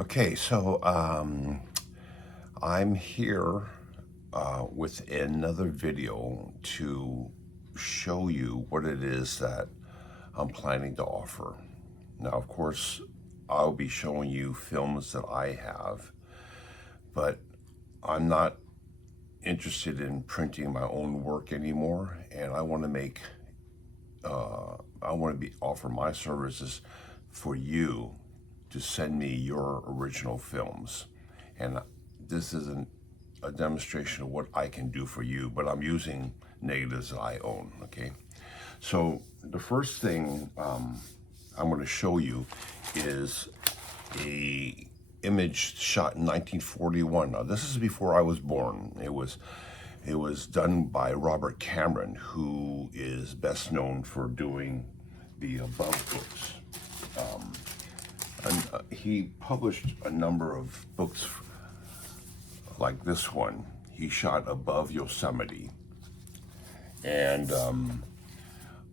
Okay, so I'm here with another video to show you what it is that I'm planning to offer. Now, of course, I'll be showing you films that I have, but I'm not interested in printing my own work anymore, and I want to offer my services for you to send me your original films. And this isn't a demonstration of what I can do for you, but I'm using negatives that I own, okay? So the first thing I'm going to show you is a image shot in 1941. Now this is before I was born. It was done by Robert Cameron, who is best known for doing the above books. He published a number of books like this one. He shot Above Yosemite. And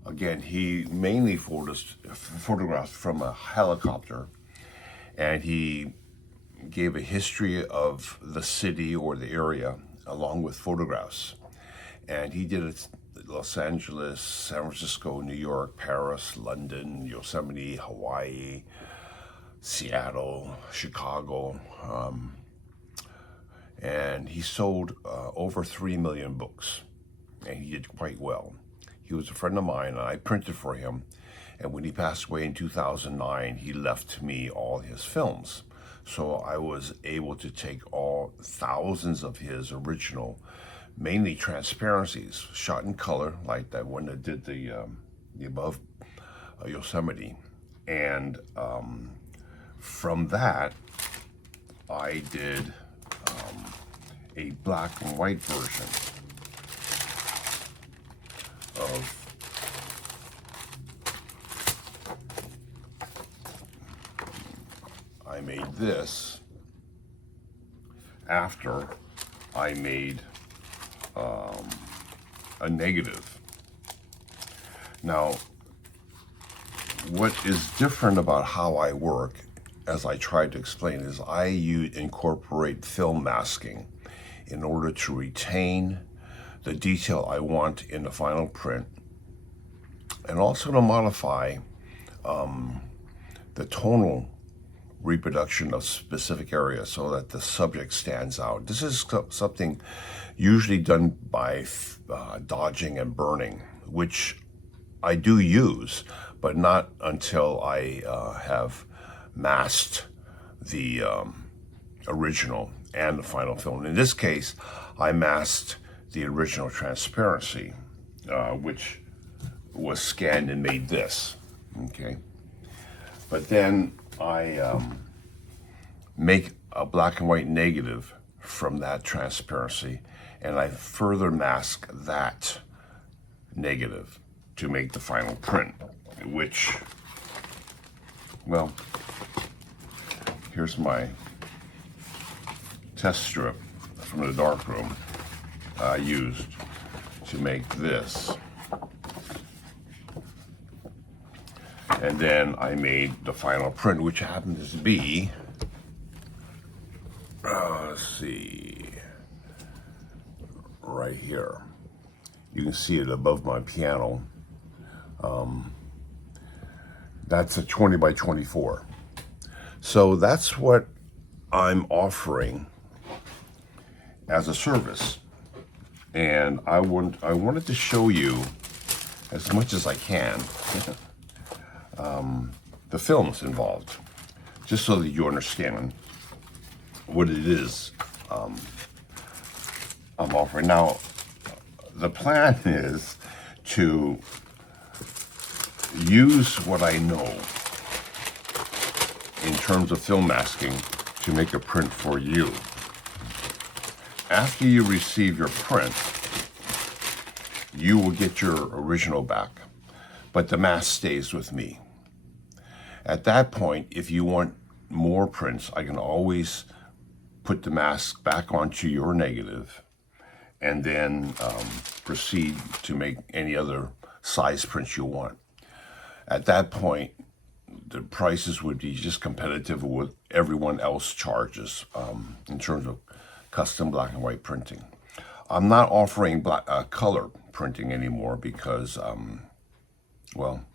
again, he mainly photographed from a helicopter, and he gave a history of the city or the area along with photographs. And he did it Los Angeles, San Francisco, New York, Paris, London, Yosemite, Hawaii, Seattle, Chicago, and he sold over 3 million books, and he did quite well. He was a friend of mine, and I printed for him, and when he passed away in 2009, he left me all his films. So I was able to take all thousands of his original, mainly transparencies, shot in color, like that one that did the Above Yosemite, and from that, I did a black and white version of I made this after I made a negative. Now, what is different about how I work, as I tried to explain, is I incorporate film masking in order to retain the detail I want in the final print, and also to modify the tonal reproduction of specific areas so that the subject stands out. This is something usually done by dodging and burning, which I do use, but not until I have masked the original and the final film. In this case, I masked the original transparency, which was scanned and made this, okay? But then I make a black and white negative from that transparency, and I further mask that negative to make the final print, which, well, here's my test strip from the darkroom I used to make this. And then I made the final print, which happens to be, let's see, right here. You can see it above my piano. That's a 20 by 24. So that's what I'm offering as a service. And I wanted to show you as much as I can the films involved, just so that you understand what it is I'm offering. Now, the plan is to use what I know in terms of film masking to make a print for you. After you receive your print, you will get your original back, but the mask stays with me. At that point, if you want more prints, I can always put the mask back onto your negative and then proceed to make any other size prints you want. At that point, the prices would be just competitive with what everyone else charges in terms of custom black and white printing. I'm not offering color printing anymore because, well,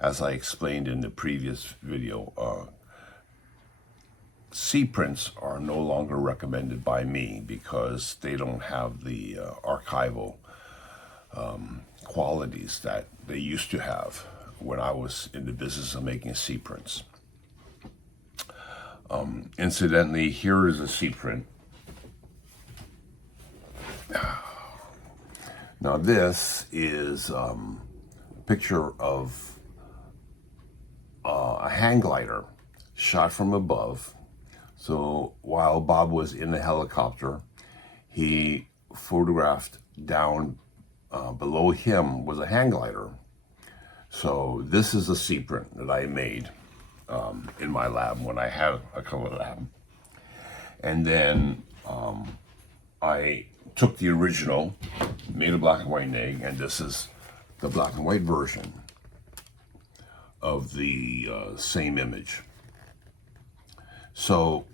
as I explained in the previous video, C prints are no longer recommended by me because they don't have the archival qualities that they used to have when I was in the business of making C prints. Incidentally, here is a C print. Now this is a picture of a hang glider shot from above. So while Bob was in the helicopter, he photographed down below him was a hang glider. So this is a C print that I made in my lab when I had a color lab. And then I took the original, made a black and white neg, and this is the black and white version of the same image. So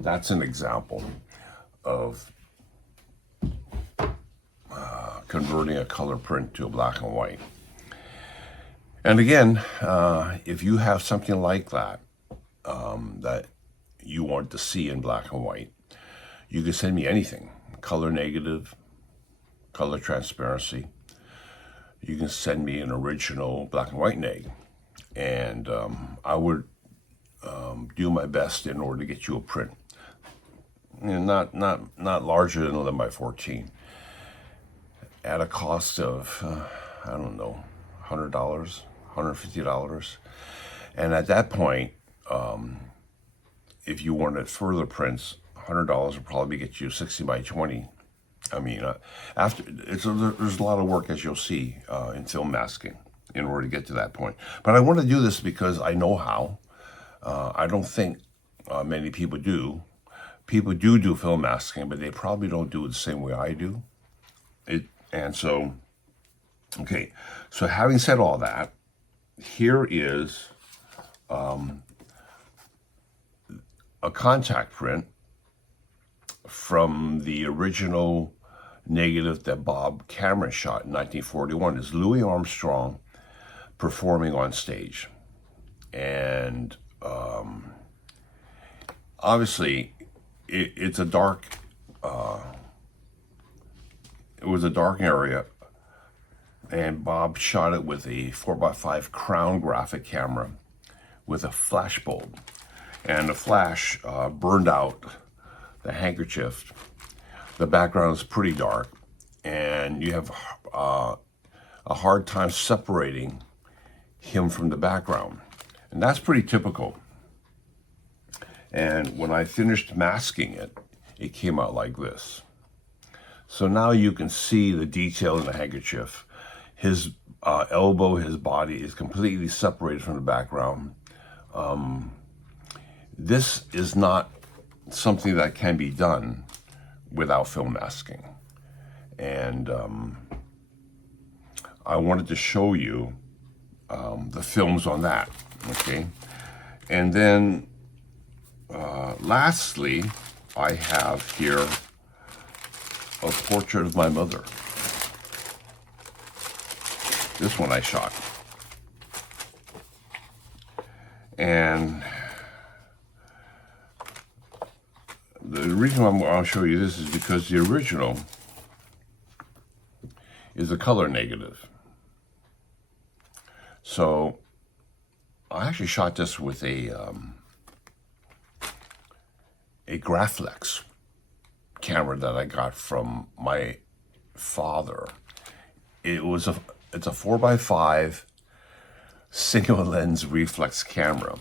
that's an example of converting a color print to a black and white. And again, if you have something like that, that you want to see in black and white, you can send me anything. Color negative, color transparency. You can send me an original black and white neg. And I would do my best in order to get you a print. You know, not larger than 11 by 14. At a cost of, I don't know, $100, $150. And at that point, if you wanted further prints, $100 would probably get you 60 by 20. I mean, there's a lot of work, as you'll see, in film masking in order to get to that point. But I want to do this because I know how. I don't think many people do. People do film masking, but they probably don't do it the same way I do. And so, okay. So having said all that, here is a contact print from the original negative that Bob Cameron shot in 1941. Is Louis Armstrong performing on stage. And obviously it's a dark, it was a dark area, and Bob shot it with a 4x5 Crown graphic camera with a flash bulb. And the flash burned out the handkerchief. The background is pretty dark, and you have a hard time separating him from the background. And that's pretty typical. And when I finished masking it, it came out like this. So now you can see the detail in the handkerchief. His elbow, his body is completely separated from the background. This is not something that can be done without film masking. And I wanted to show you the films on that, okay? And then lastly, I have here a portrait of my mother. This one I shot. And the reason I'll show you this is because the original is a color negative. So I actually shot this with a Graflex camera that I got from my father. It's a 4x5 single lens reflex camera.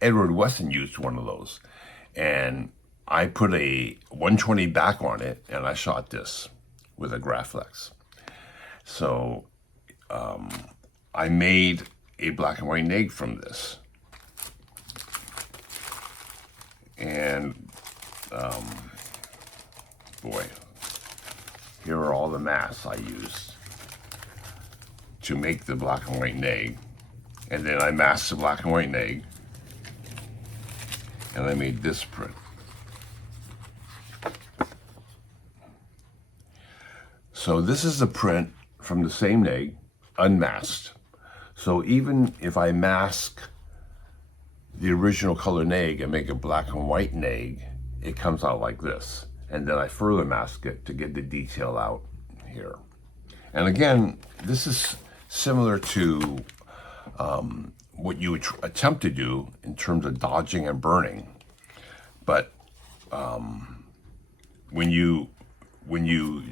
Edward Weston used one of those, and I put a 120 back on it, and I shot this with a Graflex. So I made a black and white neg from this. And boy, here are all the masks I used. to make the black and white neg, and then I masked the black and white neg, and I made this print. So this is the print from the same neg, unmasked. So even if I mask the original color neg and make a black and white neg, it comes out like this. And then I further mask it to get the detail out here. And again, this is similar to what you would attempt to do in terms of dodging and burning. But when you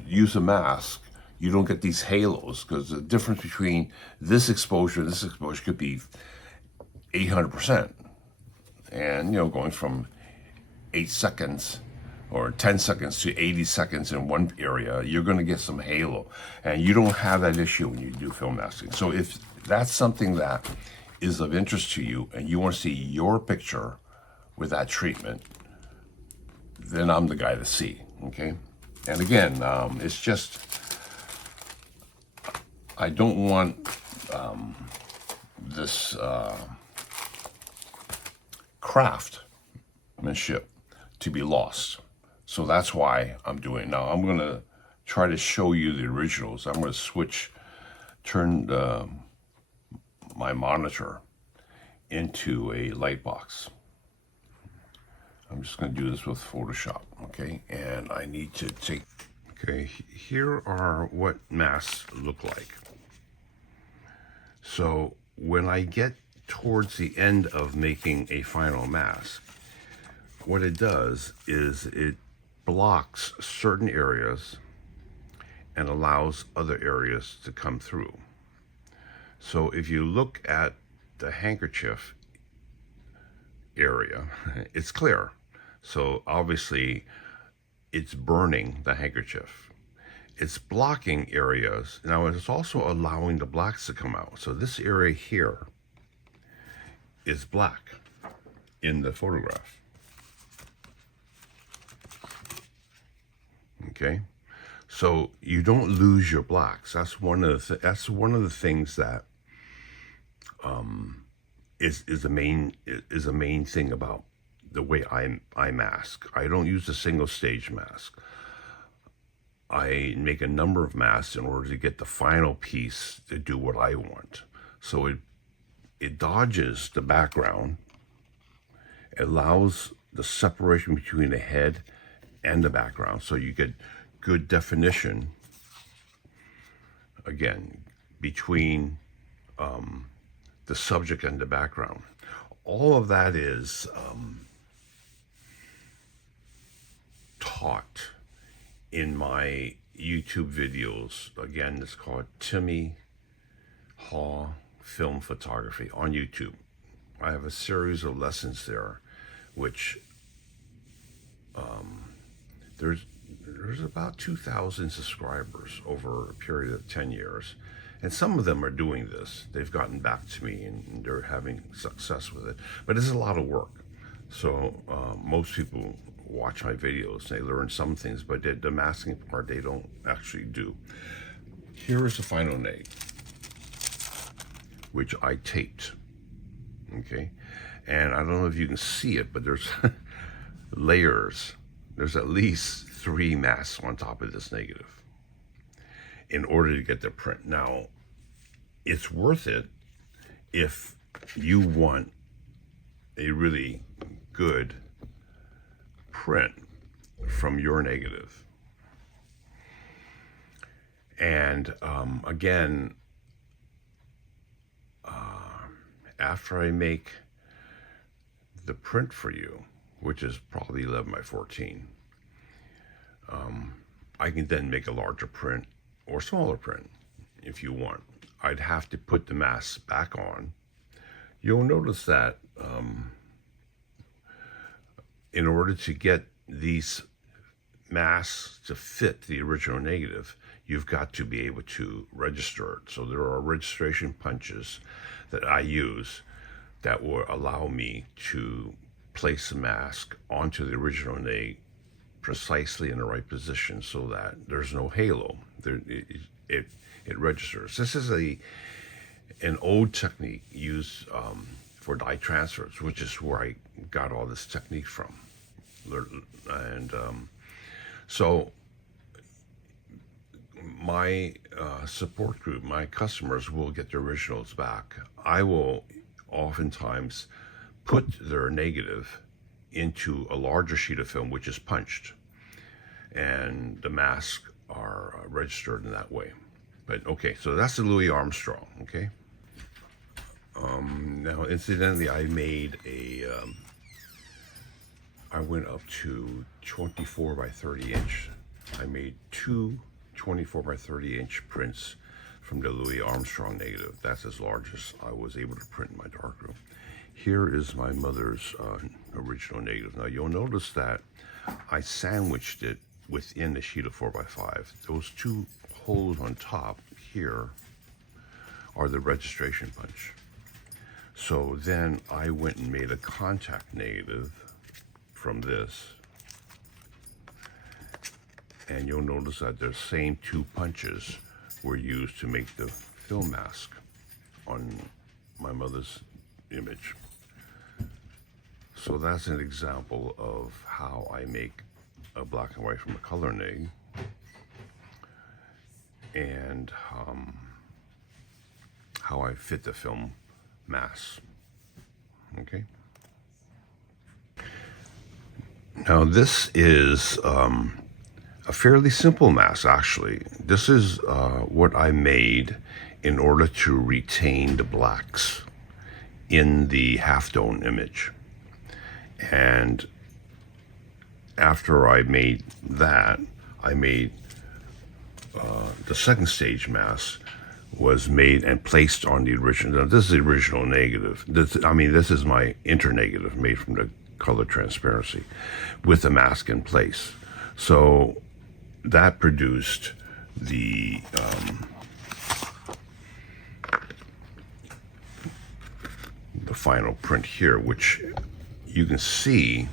use a mask, you don't get these halos, because the difference between this exposure and this exposure could be 800%. And, you know, going from 8 seconds or 10 seconds to 80 seconds in one area, you're going to get some halo. And you don't have that issue when you do film masking. So if that's something that is of interest to you and you want to see your picture with that treatment, then I'm the guy to see, okay? And again, it's just, I don't want this craftsmanship to be lost. So that's why I'm doing it. Now I'm going to try to show you the originals. I'm going to turn my monitor into a light box. I'm just going to do this with Photoshop, okay? And I need to take, okay, here are what masks look like. So when I get towards the end of making a final mask, what it does is it blocks certain areas and allows other areas to come through. So if you look at the handkerchief area, it's clear. So obviously it's burning the handkerchief. It's blocking areas. Now it's also allowing the blacks to come out. So this area here is black in the photograph. Okay, so you don't lose your blacks. That's one of the things that is a main thing about the way I mask. I don't use a single stage mask. I make a number of masks in order to get the final piece to do what I want. So it dodges the background, allows the separation between the head and the background, so you get good definition, again, between the subject and the background. All of that is taught in my YouTube videos. Again, it's called Timmy Haw Film Photography on YouTube. I have a series of lessons there, which there's about 2,000 subscribers over a period of 10 years. And some of them are doing this. They've gotten back to me and they're having success with it. But it's a lot of work. So most people watch my videos, they learn some things, but the masking part they don't actually do. Here is the final neg, which I taped. Okay, and I don't know if you can see it, but there's layers. There's at least 3 masks on top of this negative in order to get the print. Now, it's worth it if you want a really good print from your negative. And again, after I make the print for you, which is probably 11 by 14, I can then make a larger print or smaller print if you want. I'd have to put the mask back on. You'll notice that in order to get these masks to fit the original negative, you've got to be able to register it. So there are registration punches that I use that will allow me to place the mask onto the original neg precisely in the right position so that there's no halo. it registers. This is an old technique used for dye transfers, which is where I got all this technique from. And so my support group, my customers will get the originals back. I will oftentimes put their negative into a larger sheet of film, which is punched, and the masks are registered in that way. But okay, so that's the Louis Armstrong. Okay. Now, incidentally, I made I went up to 24 by 30 inch. I made two 24 by 30 inch prints from the Louis Armstrong negative. That's as large as I was able to print in my darkroom. Here is my mother's original negative. Now, you'll notice that I sandwiched it within the sheet of 4x5. Those two holes on top here are the registration punch. So then I went and made a contact negative from this. And you'll notice that the same two punches were used to make the film mask on my mother's image. So that's an example of how I make a black and white from a color neg, and how I fit the film mask. Okay. Now this is a fairly simple mask, actually. This is what I made in order to retain the blacks in the half-tone image. And after I made that, I made the second stage mask was made and placed on the original. Now, this is the original negative. This is my internegative made from the color transparency with the mask in place. So that produced the final print here, which you can see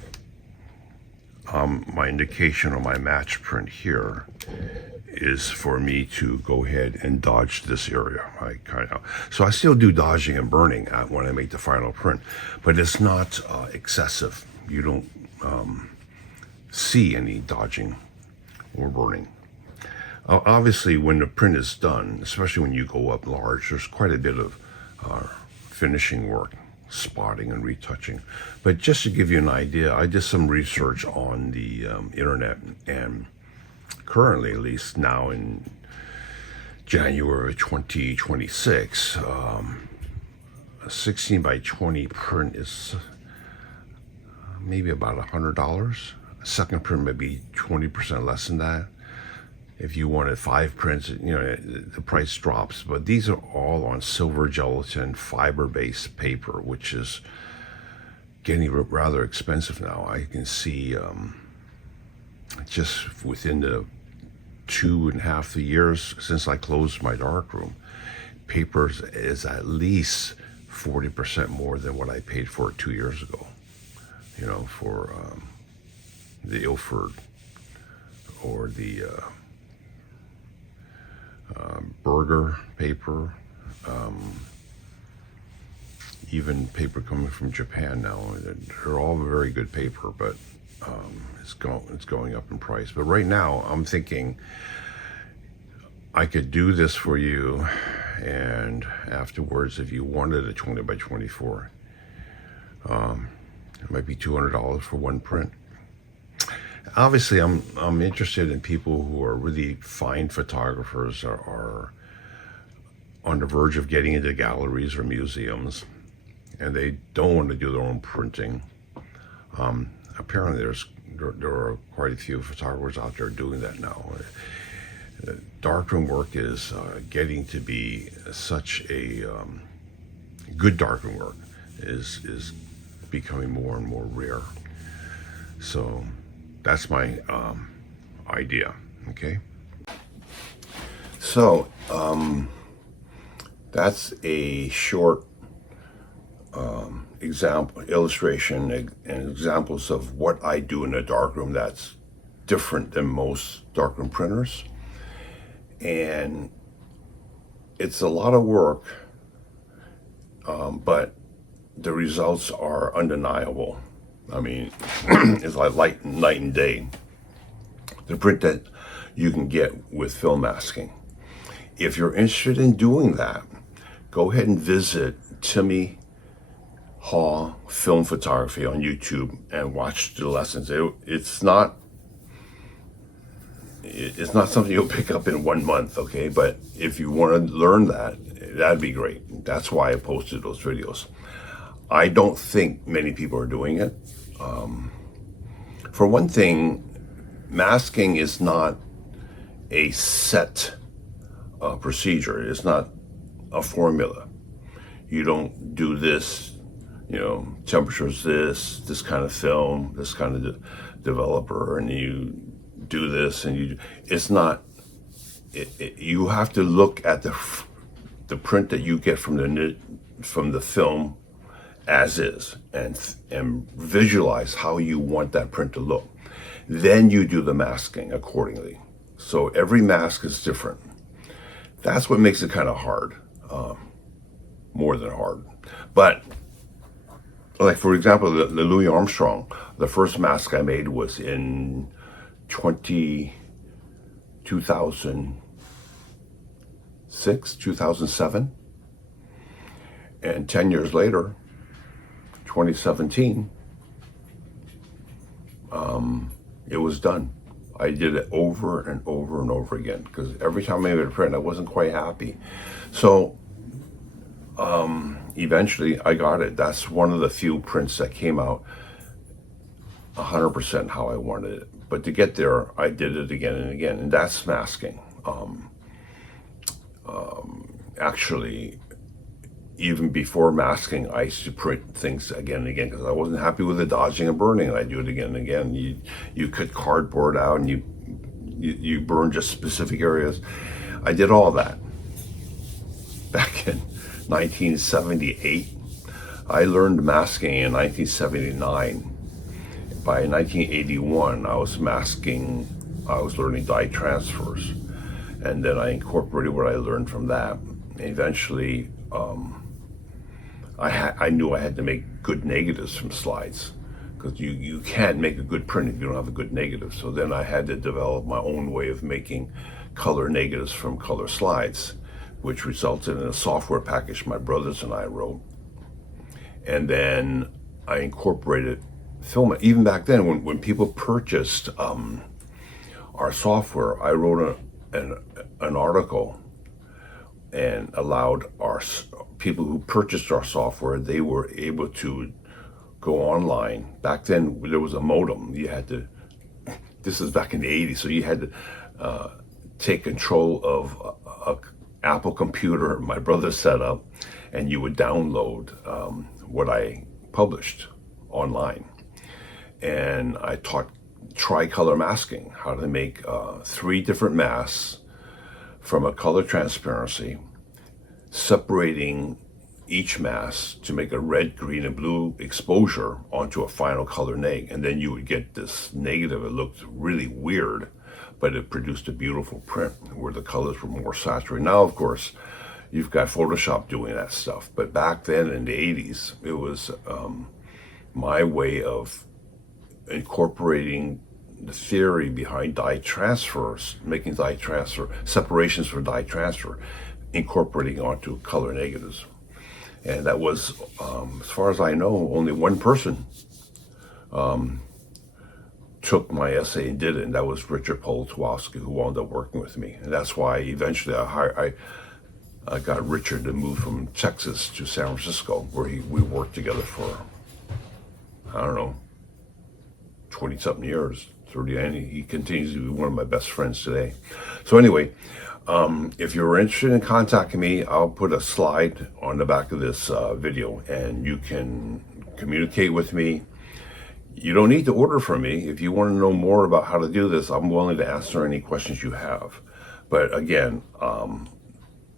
my indication on my match print here is for me to go ahead and dodge this area. So I still do dodging and burning when I make the final print, but it's not excessive. You don't see any dodging or burning. Obviously, when the print is done, especially when you go up large, there's quite a bit of finishing work, spotting and retouching. But just to give you an idea, I did some research on the internet, and currently, at least now in January 2026, a 16 by 20 print is maybe about $100. A second print may be 20% less than that. If you wanted 5 prints, the price drops. But these are all on silver gelatin fiber-based paper, which is getting rather expensive now. I can see just within the 2.5 years since I closed my darkroom, paper is at least 40% more than what I paid for it 2 years ago. For the Ilford or the Burger paper, even paper coming from Japan now. They're all very good paper, but it's going up in price. But right now, I'm thinking I could do this for you, and afterwards, if you wanted a 20 by 24, it might be $200 for one print. Obviously, I'm interested in people who are really fine photographers, are on the verge of getting into galleries or museums, and they don't want to do their own printing. Apparently, there are quite a few photographers out there doing that now. Darkroom work is getting to be such a good darkroom work is becoming more and more rare. So that's my idea. Okay. So that's a short illustration and examples of what I do in a darkroom that's different than most darkroom printers. And it's a lot of work, but the results are undeniable. I mean, it's like night and day. The print that you can get with film masking. If you're interested in doing that, go ahead and visit Timmy Hall Film Photography on YouTube and watch the lessons. It's not something you'll pick up in 1 month, okay? But if you want to learn that, that'd be great. That's why I posted those videos. I don't think many people are doing it. For one thing, masking is not a set procedure. It's not a formula. You don't do this, temperature's this kind of film, this kind of developer, and you do this, and it's not, you have to look at the print that you get from the film as is, and visualize how you want that print to look. Then you do the masking accordingly. So every mask is different. That's what makes it kind of hard, more than hard. But like, for example, the Louis Armstrong, the first mask I made was in 2006, 2007. And 10 years later, 2017, it was done. I did it over and over and over again, because every time I made a print, I wasn't quite happy. So eventually I got it. That's one of the few prints that came out 100% how I wanted it. But to get there, I did it again and again, and that's masking. Actually, even before masking, I used to print things again and again because I wasn't happy with the dodging and burning. And I do it again and again. You cut cardboard out and you burn just specific areas. I did all that back in 1978. I learned masking in 1979. By 1981, I was learning dye transfers. And then I incorporated what I learned from that. And eventually, I knew I had to make good negatives from slides, because you can't make a good print if you don't have a good negative. So then I had to develop my own way of making color negatives from color slides, which resulted in a software package my brothers and I wrote. And then I incorporated film. Even back then, when people purchased our software, I wrote an article and allowed our people who purchased our software, they were able to go online. Back then, there was a modem. You had to, this is back in the 80s, so you had to take control of a Apple computer my brother set up, and you would download what I published online. And I taught tricolor masking, how to make 3 different masks from a color transparency, separating each mask to make a red, green, and blue exposure onto a final color neg. And then you would get this negative. It looked really weird, but it produced a beautiful print where the colors were more saturated. Now, of course, you've got Photoshop doing that stuff. But back then in the 80s, it was my way of incorporating the theory behind dye transfers, making dye transfer, separations for dye transfer, incorporating onto color negatives. And that was, as far as I know, only one person took my essay and did it, and that was Richard Politowski, who wound up working with me. And that's why eventually I got Richard to move from Texas to San Francisco, where we worked together for, I don't know, 20-something years, 30, and he continues to be one of my best friends today. So anyway, if you're interested in contacting me, I'll put a slide on the back of this video, and you can communicate with me. You don't need to order from me. If you want to know more about how to do this, I'm willing to answer any questions you have. But again,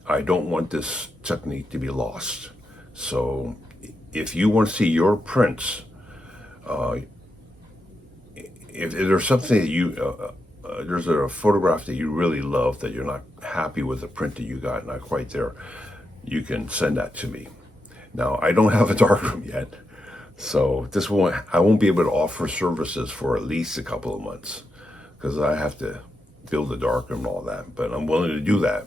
I don't want this technique to be lost. So if you want to see your prints, if there's something that there's a photograph that you really love that you're not happy with the print that you got, not quite there, you can send that to me. Now, I don't have a darkroom yet, so I won't be able to offer services for at least a couple of months because I have to build a darkroom and all that. But I'm willing to do that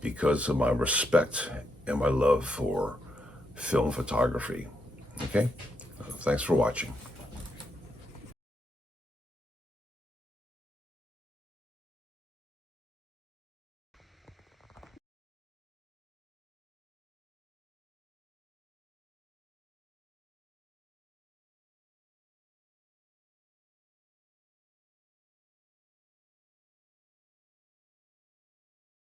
because of my respect and my love for film photography. Okay? Thanks for watching.